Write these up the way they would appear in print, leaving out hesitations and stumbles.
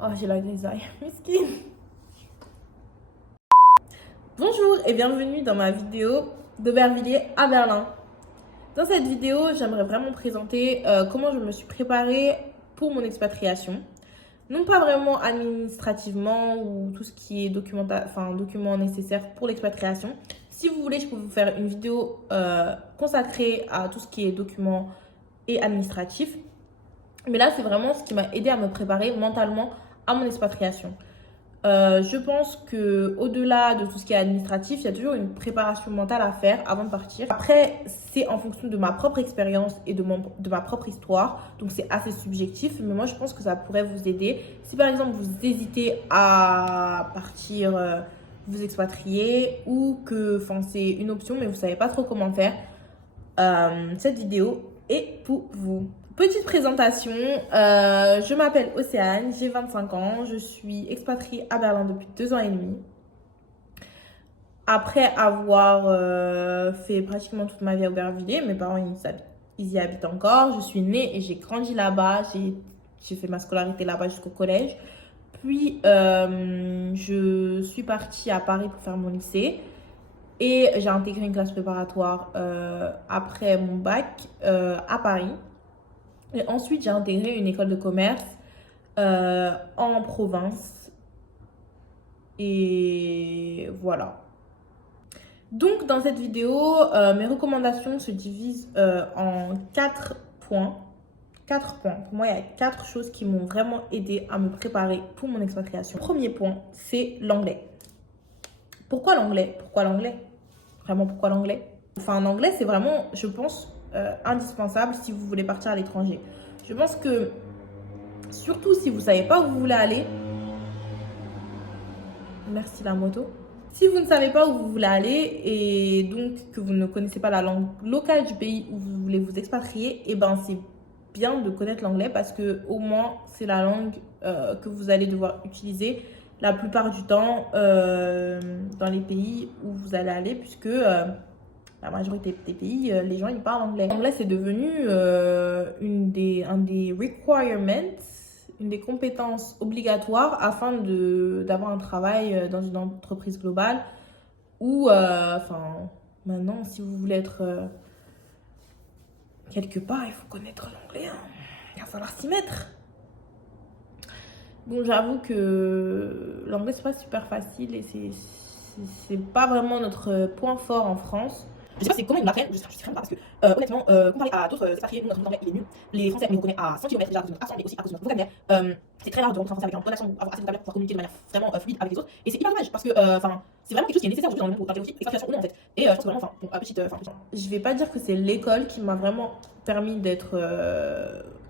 Oh, j'ai la grisaille. Mesquine. Bonjour et bienvenue dans ma vidéo d'Aubervilliers à Berlin. Dans cette vidéo, j'aimerais vraiment présenter comment je me suis préparée pour mon expatriation. Non pas vraiment administrativement ou tout ce qui est documents nécessaires pour l'expatriation. Si vous voulez, je peux vous faire une vidéo consacrée à tout ce qui est documents et administratifs. Mais là, c'est vraiment ce qui m'a aidé à me préparer mentalement à mon expatriation. Je pense que au-delà de tout ce qui est administratif, il y a toujours une préparation mentale à faire avant de partir. Après, c'est en fonction de ma propre expérience et de ma propre histoire. Donc, c'est assez subjectif. Mais moi, je pense que ça pourrait vous aider. Si par exemple, vous hésitez à partir vous expatrier ou que c'est une option, mais vous ne savez pas trop comment faire, cette vidéo est pour vous. Petite présentation, je m'appelle Océane, j'ai 25 ans, je suis expatriée à Berlin depuis 2 ans et demi. Après avoir fait pratiquement toute ma vie à Aubervilliers, mes parents ils y habitent encore. Je suis née et j'ai grandi là-bas, j'ai fait ma scolarité là-bas jusqu'au collège. Puis je suis partie à Paris pour faire mon lycée. Et j'ai intégré une classe préparatoire après mon bac à Paris. Et ensuite, j'ai intégré une école de commerce en province. Et voilà. Donc, dans cette vidéo, mes recommandations se divisent en 4 points. 4 points. Pour moi, il y a 4 choses qui m'ont vraiment aidé à me préparer pour mon expatriation. Premier point, c'est l'anglais. Pourquoi l'anglais? Pourquoi l'anglais? Vraiment, pourquoi l'anglais? Enfin, l'anglais, c'est vraiment, je pense, indispensable si vous voulez partir à l'étranger. Je pense que, surtout si vous ne savez pas où vous voulez aller, merci la moto. Si vous ne savez pas où vous voulez aller et donc que vous ne connaissez pas la langue locale du pays où vous voulez vous expatrier, et ben c'est bien de connaître l'anglais parce que au moins c'est la langue que vous allez devoir utiliser la plupart du temps dans les pays où vous allez aller, puisque la majorité des pays, les gens ils parlent anglais. L'anglais c'est devenu un des requirements, une des compétences obligatoires afin d'avoir un travail dans une entreprise globale ou maintenant si vous voulez être quelque part, il faut connaître l'anglais, hein. Il va falloir s'y mettre. Bon, j'avoue que l'anglais c'est pas super facile et c'est pas vraiment notre point fort en France. Je sais pas c'est comment ils m'apprennent, je sais vraiment pas parce que honnêtement, comparé à d'autres expatriés, notre anglais il est nul. Les Français, on les reconnaît à 100 km déjà à cause de notre accent, mais aussi à cause de notre vocabulaire. C'est très rare de rentrer en français avec un bon accent, avoir assez de vocabulaire pour pouvoir communiquer de manière vraiment fluide avec les autres. Et c'est hyper dommage parce que c'est vraiment quelque chose qui est nécessaire aujourd'hui dans le monde où expatriation ou non en fait. Et je pense que vraiment, je vais pas dire que c'est l'école qui m'a vraiment permis d'être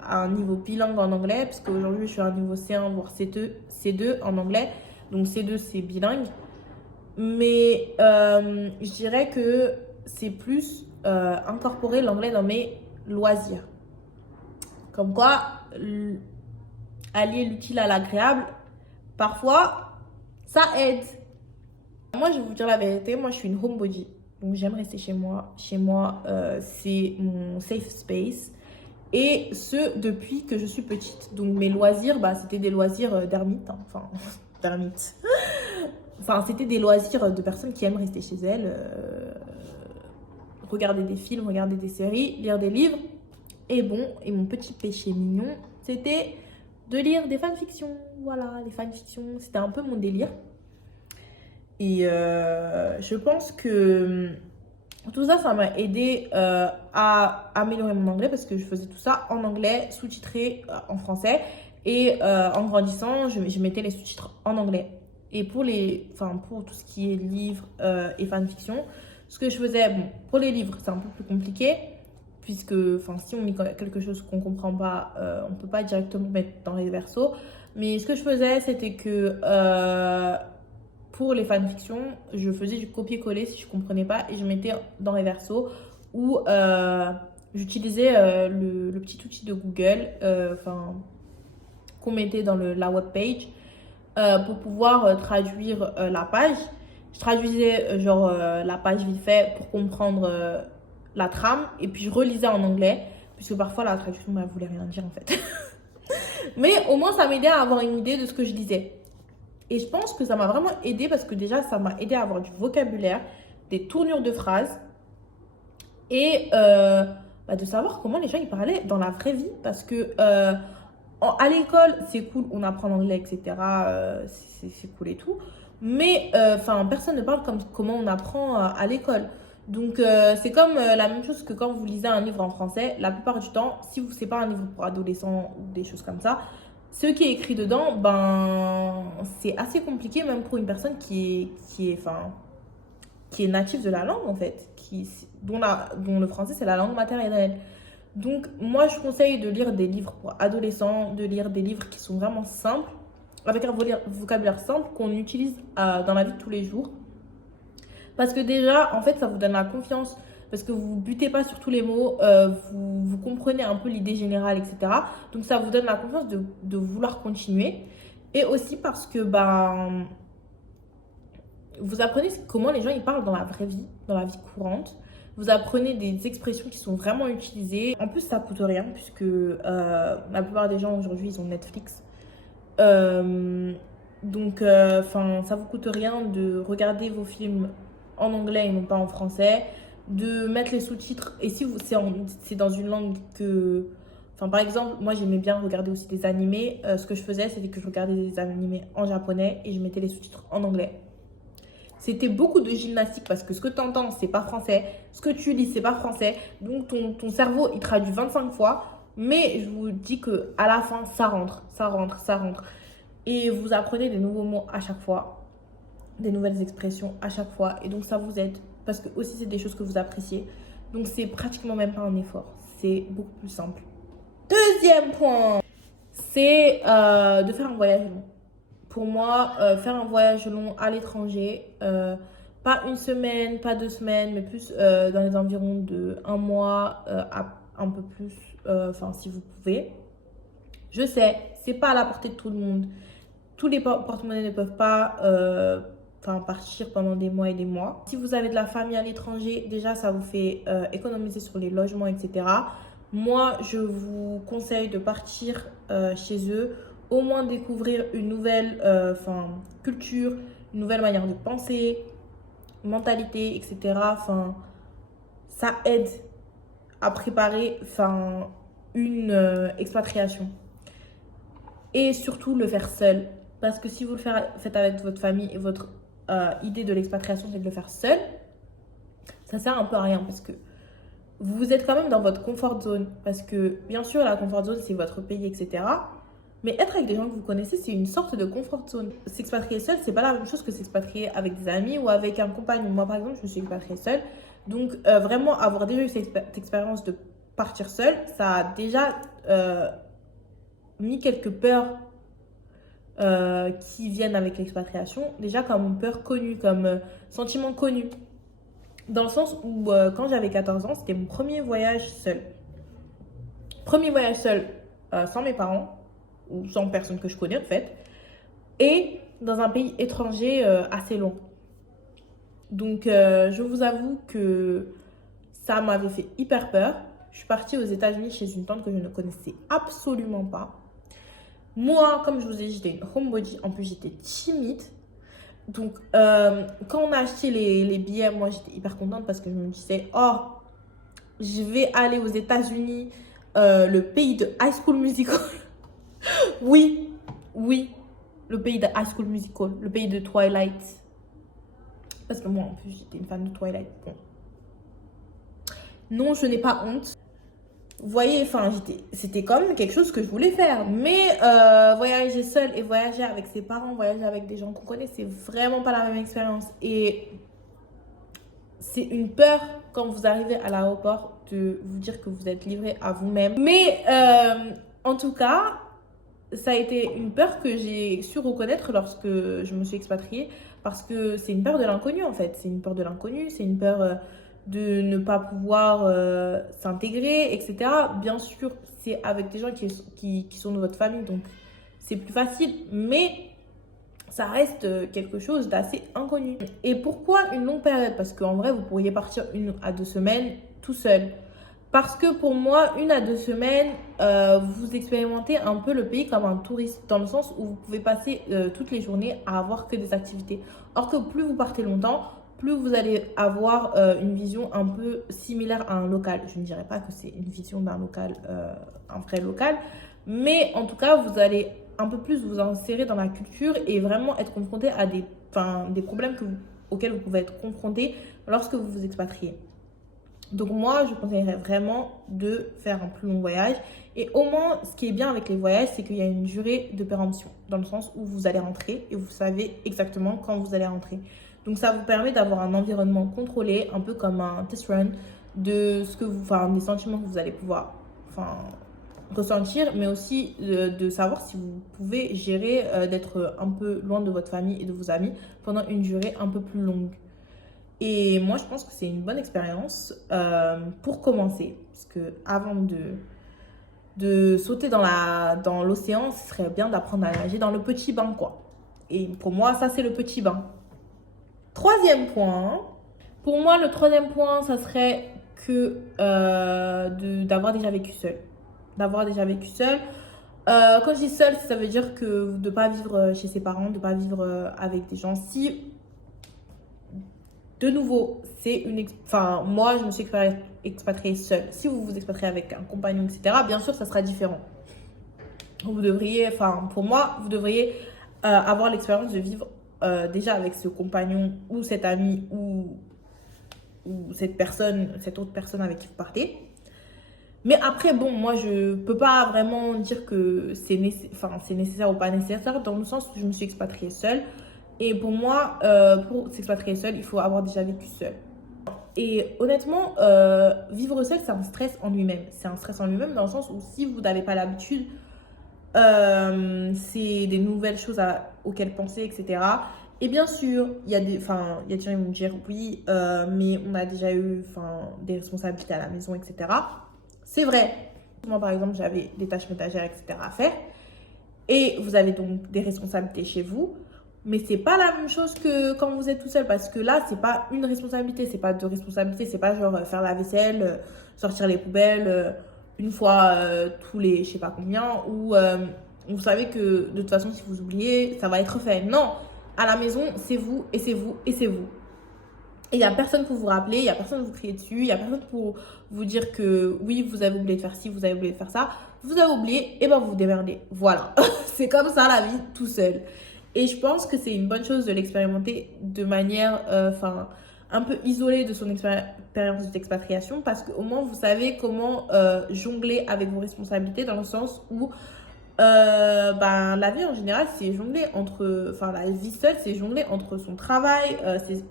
à un niveau bilingue en anglais, parce qu'aujourd'hui je suis à un niveau C1 voire C2 en anglais. Donc C2 c'est bilingue. Mais je dirais que c'est plus incorporer l'anglais dans mes loisirs. Comme quoi, allier l'utile à l'agréable, parfois, ça aide. Moi, je vais vous dire la vérité, moi, je suis une homebody. Donc, j'aime rester chez moi. Chez moi, c'est mon safe space. Et ce, depuis que je suis petite. Donc, mes loisirs, c'était des loisirs d'ermite. Hein. Enfin, d'ermite. Enfin, c'était des loisirs de personnes qui aiment rester chez elles. Regarder des films, regarder des séries, lire des livres. Et bon, et mon petit péché mignon, c'était de lire des fanfictions. Voilà, les fanfictions, c'était un peu mon délire. Et je pense que tout ça, ça m'a aidé à améliorer mon anglais parce que je faisais tout ça en anglais, sous-titré en français. Et en grandissant, je mettais les sous-titres en anglais. Et pour tout ce qui est livres et fanfiction, ce que je faisais, bon, pour les livres, c'est un peu plus compliqué, puisque si on lit quelque chose qu'on ne comprend pas, on ne peut pas directement mettre dans les versos. Mais ce que je faisais, c'était que pour les fanfictions, je faisais du copier-coller si je ne comprenais pas et je mettais dans les versos où j'utilisais le petit outil de Google qu'on mettait dans la webpage pour pouvoir traduire la page. Je traduisais la page vite fait pour comprendre la trame et puis je relisais en anglais puisque parfois la traduction elle voulait rien dire en fait. Mais au moins, ça m'aidait à avoir une idée de ce que je disais. Et je pense que ça m'a vraiment aidé parce que déjà, ça m'a aidé à avoir du vocabulaire, des tournures de phrases et de savoir comment les gens ils parlaient dans la vraie vie. Parce que à l'école, c'est cool, on apprend l'anglais, etc. C'est cool et tout. Mais personne ne parle comme comment on apprend à l'école. Donc, c'est comme la même chose que quand vous lisez un livre en français. La plupart du temps, si c'est pas un livre pour adolescents ou des choses comme ça, ce qui est écrit dedans, c'est assez compliqué, même pour une personne qui est native de la langue, en fait, dont le français, c'est la langue maternelle. Donc, moi, je conseille de lire des livres pour adolescents, de lire des livres qui sont vraiment simples, avec un vocabulaire simple qu'on utilise dans la vie de tous les jours. Parce que déjà, en fait, ça vous donne la confiance, parce que vous ne butez pas sur tous les mots, vous comprenez un peu l'idée générale, etc. Donc, ça vous donne la confiance de vouloir continuer. Et aussi parce que vous apprenez comment les gens ils parlent dans la vraie vie, dans la vie courante. Vous apprenez des expressions qui sont vraiment utilisées. En plus, ça coûte rien, puisque la plupart des gens aujourd'hui, ils ont Netflix. Ça vous coûte rien de regarder vos films en anglais et non pas en français, de mettre les sous-titres. Et si c'est dans une langue que... par exemple, moi, j'aimais bien regarder aussi des animés. Ce que je faisais, c'était que je regardais des animés en japonais et je mettais les sous-titres en anglais. C'était beaucoup de gymnastique parce que ce que tu entends, c'est pas français. Ce que tu lis, c'est pas français. Donc, ton cerveau, il traduit 25 fois. Mais je vous dis qu'à la fin, ça rentre, ça rentre, ça rentre. Et vous apprenez des nouveaux mots à chaque fois. Des nouvelles expressions à chaque fois. Et donc, ça vous aide. Parce que aussi, c'est des choses que vous appréciez. Donc, c'est pratiquement même pas un effort. C'est beaucoup plus simple. Deuxième point, c'est de faire un voyage long. Pour moi, faire un voyage long à l'étranger, pas une semaine, pas 2 semaines, mais plus dans les environs de un mois à un peu plus, si vous pouvez. Je sais, c'est pas à la portée de tout le monde. Tous les porte-monnaies ne peuvent pas partir pendant des mois et des mois. Si vous avez de la famille à l'étranger, déjà ça vous fait économiser sur les logements, etc. Moi, je vous conseille de partir chez eux, au moins découvrir une nouvelle culture, une nouvelle manière de penser, mentalité, etc. Ça aide à préparer une expatriation. Et surtout, le faire seul. Parce que si vous le faites avec votre famille et votre idée de l'expatriation, c'est de le faire seul, ça sert un peu à rien parce que vous êtes quand même dans votre comfort zone. Parce que, bien sûr, la comfort zone, c'est votre pays, etc. Mais être avec des gens que vous connaissez, c'est une sorte de comfort zone. S'expatrier seul, c'est pas la même chose que s'expatrier avec des amis ou avec un compagnon. Moi, par exemple, je me suis expatriée seule. Donc, vraiment, avoir déjà eu cette expérience de partir seule, ça a déjà mis quelques peurs qui viennent avec l'expatriation. Déjà comme peur connue, comme sentiment connu. Dans le sens où, quand j'avais 14 ans, c'était mon premier voyage seul. Premier voyage seul, sans mes parents, ou sans personne que je connais en fait, et dans un pays étranger assez long. Donc, je vous avoue que ça m'avait fait hyper peur. Je suis partie aux États-Unis chez une tante que je ne connaissais absolument pas. Moi, comme je vous ai dit, j'étais une homebody. En plus, j'étais timide. Donc, quand on a acheté les billets, moi, j'étais hyper contente parce que je me disais, oh, je vais aller aux États-Unis, le pays de High School Musical. Oui, oui, le pays de High School Musical, le pays de Twilight. Parce que moi, en plus, j'étais une fan de Twilight. Bon. Non, je n'ai pas honte. Vous voyez, c'était quand même quelque chose que je voulais faire. Mais voyager seul et voyager avec ses parents, voyager avec des gens qu'on connaît, c'est vraiment pas la même expérience. Et c'est une peur quand vous arrivez à l'aéroport de vous dire que vous êtes livré à vous-même. Mais en tout cas, ça a été une peur que j'ai su reconnaître lorsque je me suis expatriée. Parce que c'est une peur de l'inconnu en fait. C'est une peur de l'inconnu, c'est une peur de ne pas pouvoir s'intégrer, etc. Bien sûr, c'est avec des gens qui sont de votre famille, donc c'est plus facile, mais ça reste quelque chose d'assez inconnu. Et pourquoi une longue période? Parce qu'en vrai, vous pourriez partir 1 à 2 semaines tout seul. Parce que pour moi, 1 à 2 semaines, vous expérimentez un peu le pays comme un touriste, dans le sens où vous pouvez passer toutes les journées à avoir que des activités. Or que plus vous partez longtemps, plus vous allez avoir une vision un peu similaire à un local. Je ne dirais pas que c'est une vision d'un local, un vrai local, mais en tout cas, vous allez un peu plus vous insérer dans la culture et vraiment être confronté à des problèmes auxquels vous pouvez être confronté lorsque vous vous expatriez. Donc moi, je conseillerais vraiment de faire un plus long voyage. Et au moins, ce qui est bien avec les voyages, c'est qu'il y a une durée de péremption, dans le sens où vous allez rentrer et vous savez exactement quand vous allez rentrer. Donc ça vous permet d'avoir un environnement contrôlé, un peu comme un test run, des sentiments que vous allez pouvoir ressentir, mais aussi de savoir si vous pouvez gérer d'être un peu loin de votre famille et de vos amis pendant une durée un peu plus longue. Et moi, je pense que c'est une bonne expérience pour commencer. Parce que avant de sauter dans l'océan, ce serait bien d'apprendre à nager dans le petit bain, quoi. Et pour moi, ça, c'est le petit bain. Troisième point. Pour moi, le troisième point, ça serait d'avoir déjà vécu seul. D'avoir déjà vécu seul. Quand je dis seul, ça veut dire que de ne pas vivre chez ses parents, de ne pas vivre avec des gens. Si de nouveau, moi, je me suis expatriée seule. Si vous vous expatriez avec un compagnon, etc., bien sûr, ça sera différent. Pour moi, vous devriez avoir l'expérience de vivre déjà avec ce compagnon ou cet ami ou cette autre personne avec qui vous partez. Mais après, bon, moi, je peux pas vraiment dire que c'est nécessaire ou pas nécessaire, dans le sens où je me suis expatriée seule. Et pour moi, pour s'expatrier seul, il faut avoir déjà vécu seul. Et honnêtement, vivre seul, c'est un stress en lui-même. C'est un stress en lui-même dans le sens où si vous n'avez pas l'habitude, c'est des nouvelles choses auxquelles penser, etc. Et bien sûr, il y a des gens qui vont me dire oui, mais on a déjà eu des responsabilités à la maison, etc. C'est vrai. Moi, par exemple, j'avais des tâches ménagères, etc. à faire. Et vous avez donc des responsabilités chez vous. Mais c'est pas la même chose que quand vous êtes tout seul, parce que là, c'est pas une responsabilité, c'est pas deux responsabilités, c'est pas genre faire la vaisselle, sortir les poubelles une fois tous les je sais pas combien, ou vous savez que de toute façon, si vous oubliez, ça va être fait. Non, à la maison, c'est vous, et c'est vous, et c'est vous. Et il n'y a personne pour vous rappeler, il n'y a personne pour vous crier dessus, il n'y a personne pour vous dire que oui, vous avez oublié de faire ci, vous avez oublié de faire ça. Vous avez oublié, et ben vous vous démerdez. Voilà, c'est comme ça la vie, tout seul. Et je pense que c'est une bonne chose de l'expérimenter de manière un peu isolée de son expérience d'expatriation, parce qu'au moins vous savez comment jongler avec vos responsabilités, dans le sens où la vie en général c'est jongler la vie seule c'est jongler entre son travail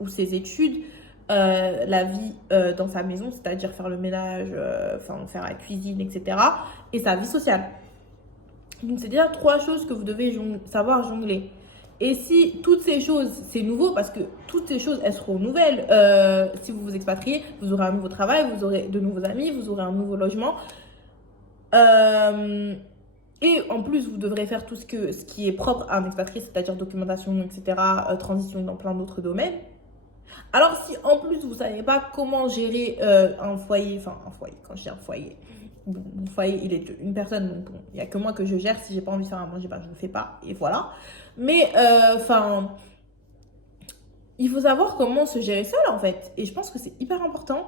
ou ses études, la vie dans sa maison, c'est-à-dire faire le ménage, faire la cuisine, etc., et sa vie sociale. Donc c'est déjà 3 choses que vous devez savoir jongler. Et si toutes ces choses, c'est nouveau, parce que toutes ces choses, elles seront nouvelles. Si vous vous expatriez, vous aurez un nouveau travail, vous aurez de nouveaux amis, vous aurez un nouveau logement. Et en plus, vous devrez faire tout ce qui est propre à un expatrié, c'est-à-dire documentation, etc., transition dans plein d'autres domaines. Alors si en plus, vous ne savez pas comment gérer un foyer, quand je dis un foyer, bon, mon foyer, il est une personne, donc bon, il n'y a que moi que je gère. Si j'ai pas envie de faire à manger, je ne le fais pas, et voilà. Mais, il faut savoir comment se gérer seul, en fait. Et je pense que c'est hyper important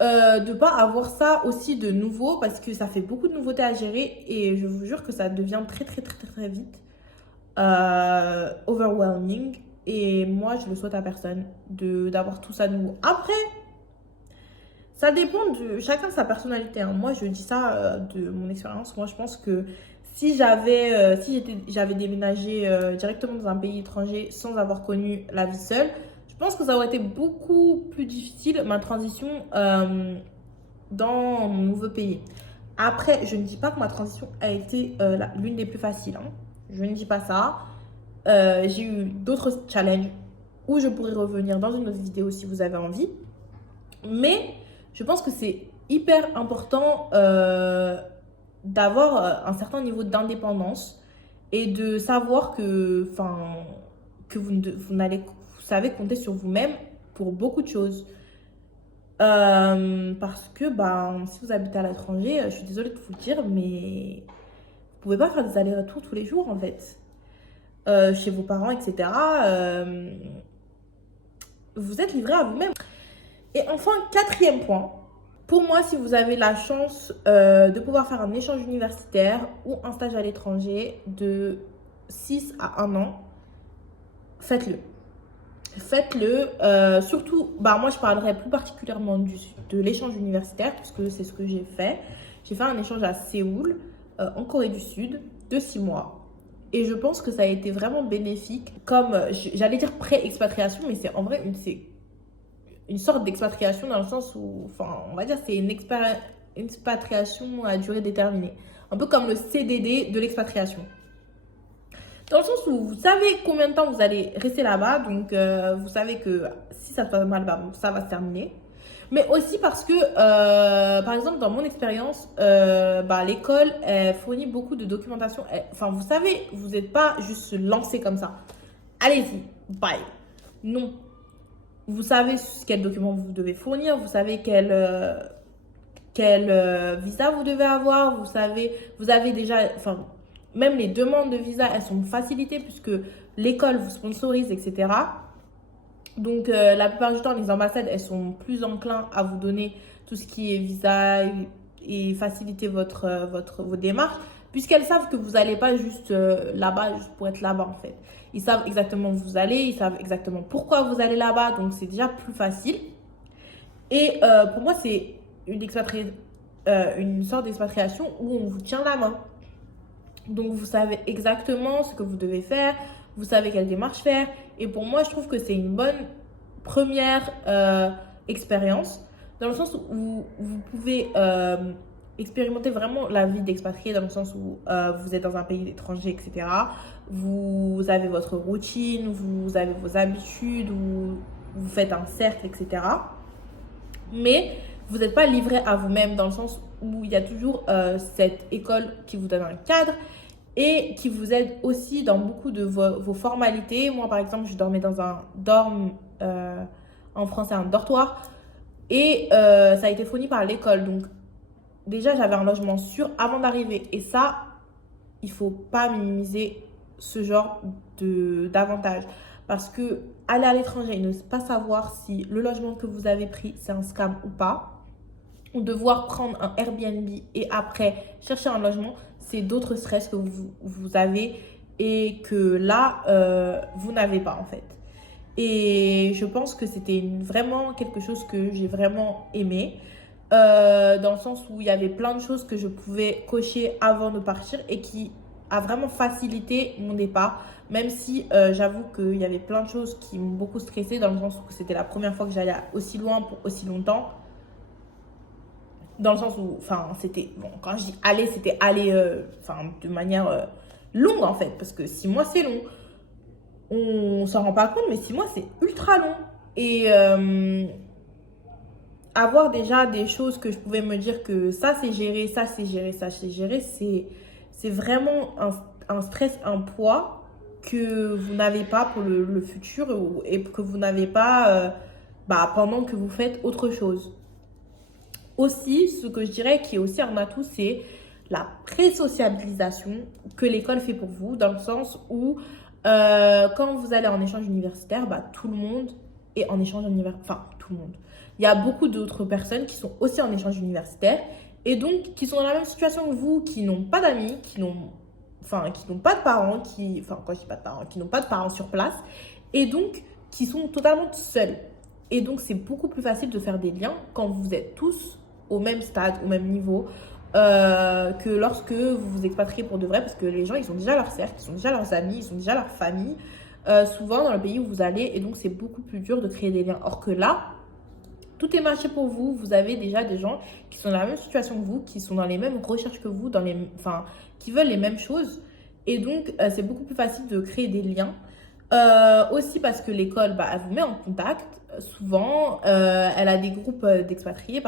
de ne pas avoir ça aussi de nouveau, parce que ça fait beaucoup de nouveautés à gérer, et je vous jure que ça devient très, très, très, très, très vite overwhelming. Et moi, je le souhaite à personne d'avoir tout ça de nouveau. Après, ça dépend de chacun sa personnalité, hein. Moi, je dis ça de mon expérience. Moi, je pense que si j'avais déménagé directement dans un pays étranger sans avoir connu la vie seule, je pense que ça aurait été beaucoup plus difficile, ma transition dans mon nouveau pays. Après, je ne dis pas que ma transition a été l'une des plus faciles, hein. Je ne dis pas ça. J'ai eu d'autres challenges où je pourrais revenir dans une autre vidéo si vous avez envie. Mais je pense que c'est hyper important d'avoir un certain niveau d'indépendance et de savoir que vous savez compter sur vous-même pour beaucoup de choses. Parce que si vous habitez à l'étranger, je suis désolée de vous le dire, mais vous pouvez pas faire des allers-retours tous les jours en fait. Chez vos parents, etc. Vous êtes livré à vous-même. Et enfin, quatrième point. Pour moi, si vous avez la chance de pouvoir faire un échange universitaire ou un stage à l'étranger de 6 à 1 an, faites-le. Faites-le. Surtout, moi je parlerai plus particulièrement de l'échange universitaire, puisque c'est ce que j'ai fait. J'ai fait un échange à Séoul, en Corée du Sud, de 6 mois. Et je pense que ça a été vraiment bénéfique, comme j'allais dire pré-expatriation, mais c'est en vrai c'est une sorte d'expatriation dans le sens où, on va dire c'est une expatriation à durée déterminée. Un peu comme le CDD de l'expatriation. Dans le sens où vous savez combien de temps vous allez rester là-bas, donc vous savez que si ça se passe mal, ça va se terminer. Mais aussi parce que, par exemple, dans mon expérience, l'école fournit beaucoup de documentation. Vous savez, vous n'êtes pas juste se lancer comme ça. Allez-y, bye. Non. Vous savez quel document vous devez fournir, vous savez quel visa vous devez avoir, vous avez déjà, même les demandes de visa, elles sont facilitées puisque l'école vous sponsorise, etc. Donc, la plupart du temps, les ambassades, elles sont plus enclins à vous donner tout ce qui est visa et faciliter vos démarches, puisqu'elles savent que vous n'allez pas juste là-bas, juste pour être là-bas, en fait. Ils savent exactement où vous allez, ils savent exactement pourquoi vous allez là-bas, donc c'est déjà plus facile. Et pour moi, c'est une sorte d'expatriation où on vous tient la main. Donc, vous savez exactement ce que vous devez faire, vous savez quelle démarche faire. Et pour moi, je trouve que c'est une bonne première expérience, dans le sens où vous pouvez expérimenter vraiment la vie d'expatrié, dans le sens où vous êtes dans un pays étranger, etc. Vous avez votre routine, vous avez vos habitudes, vous faites un cercle, etc. Mais vous n'êtes pas livré à vous-même, dans le sens où il y a toujours cette école qui vous donne un cadre et qui vous aide aussi dans beaucoup de vos formalités. Moi, par exemple, je dormais dans un dorm, en français, un dortoir, et ça a été fourni par l'école. Donc, déjà, j'avais un logement sûr avant d'arriver. Et ça, il ne faut pas minimiser ce genre d'avantages. Parce que aller à l'étranger et ne pas savoir si le logement que vous avez pris, c'est un scam ou pas, ou devoir prendre un Airbnb et après chercher un logement, c'est d'autres stress que vous avez et que là, vous n'avez pas en fait. Et je pense que c'était vraiment quelque chose que j'ai vraiment aimé. Dans le sens où il y avait plein de choses que je pouvais cocher avant de partir et qui a vraiment facilité mon départ. Même si j'avoue qu'il y avait plein de choses qui m'ont beaucoup stressée, dans le sens où c'était la première fois que j'allais aussi loin pour aussi longtemps. Dans le sens où, c'était, bon, quand je dis aller, c'était aller, de manière longue en fait, parce que 6 mois c'est long. On s'en rend pas compte, mais 6 mois c'est ultra long. Et avoir déjà des choses que je pouvais me dire que ça c'est géré, ça c'est géré, ça c'est géré, c'est vraiment un stress, un poids que vous n'avez pas pour le futur et que vous n'avez pas pendant que vous faites autre chose. Aussi, ce que je dirais qui est aussi un atout, c'est la pré-sociabilisation que l'école fait pour vous, dans le sens où quand vous allez en échange universitaire, tout le monde est en échange universitaire. Enfin, tout le monde. Il y a beaucoup d'autres personnes qui sont aussi en échange universitaire et donc qui sont dans la même situation que vous, qui n'ont pas d'amis, qui n'ont pas de parents, quand je dis pas de parents, qui n'ont pas de parents sur place et donc qui sont totalement seuls. Et donc, c'est beaucoup plus facile de faire des liens quand vous êtes tous au même stade, au même niveau, que lorsque vous vous expatriez pour de vrai, parce que les gens, ils ont déjà leur cercle, ils ont déjà leurs amis, ils ont déjà leur famille, souvent dans le pays où vous allez, et donc c'est beaucoup plus dur de créer des liens. Or que là, tout est marché pour vous, vous avez déjà des gens qui sont dans la même situation que vous, qui sont dans les mêmes recherches que vous, qui veulent les mêmes choses, et donc c'est beaucoup plus facile de créer des liens. Aussi parce que l'école, elle vous met en contact. Souvent, elle a des groupes d'expatriés,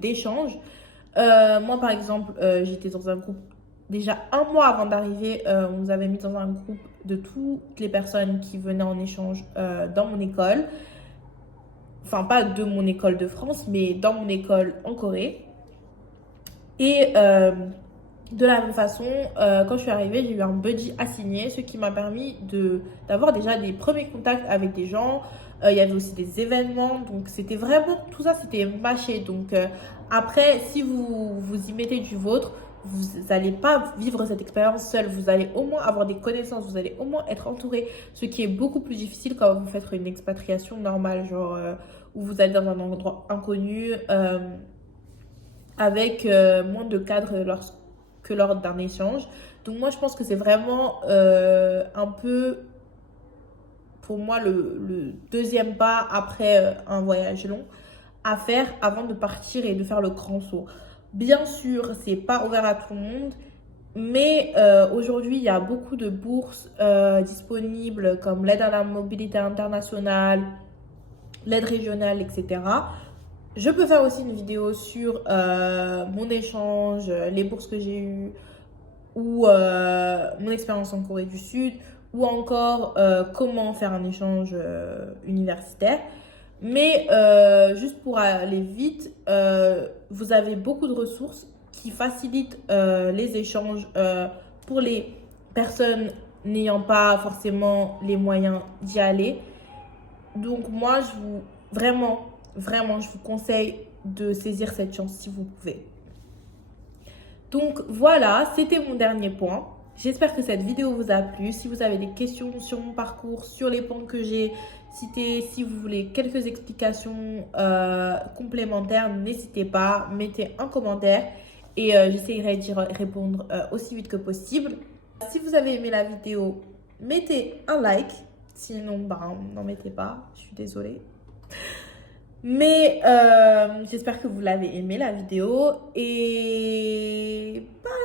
d'échanges. Moi, par exemple, j'étais dans un groupe déjà 1 mois avant d'arriver. On nous avait mis dans un groupe de toutes les personnes qui venaient en échange dans mon école. enfin pas de mon école de France, mais dans mon école en Corée. Et de la même façon, quand je suis arrivée, j'ai eu un buddy assigné, ce qui m'a permis d'avoir déjà des premiers contacts avec des gens. Il y avait aussi des événements, donc c'était vraiment, tout ça c'était mâché. Donc après, si vous y mettez du vôtre, vous n'allez pas vivre cette expérience seule. Vous allez au moins avoir des connaissances, vous allez au moins être entouré, ce qui est beaucoup plus difficile quand vous faites une expatriation normale, genre où vous allez dans un endroit inconnu, avec moins de cadres que lors d'un échange. Donc moi, je pense que c'est vraiment un peu, pour moi, le deuxième pas après un voyage long à faire avant de partir et de faire le grand saut. Bien sûr, c'est pas ouvert à tout le monde, mais aujourd'hui, il y a beaucoup de bourses disponibles comme l'aide à la mobilité internationale, l'aide régionale, etc. Je peux faire aussi une vidéo sur mon échange, les bourses que j'ai eues, ou mon expérience en Corée du Sud, ou encore comment faire un échange universitaire. Mais juste pour aller vite, vous avez beaucoup de ressources qui facilitent les échanges pour les personnes n'ayant pas forcément les moyens d'y aller. Donc moi, vraiment, je vous conseille de saisir cette chance si vous pouvez. Donc voilà, c'était mon dernier point. J'espère que cette vidéo vous a plu. Si vous avez des questions sur mon parcours, sur les points que j'ai cités, si vous voulez quelques explications complémentaires, n'hésitez pas, mettez un commentaire et j'essaierai d'y répondre aussi vite que possible. Si vous avez aimé la vidéo, mettez un like. Sinon, n'en mettez pas, je suis désolée. Mais j'espère que vous l'avez aimé la vidéo et bye.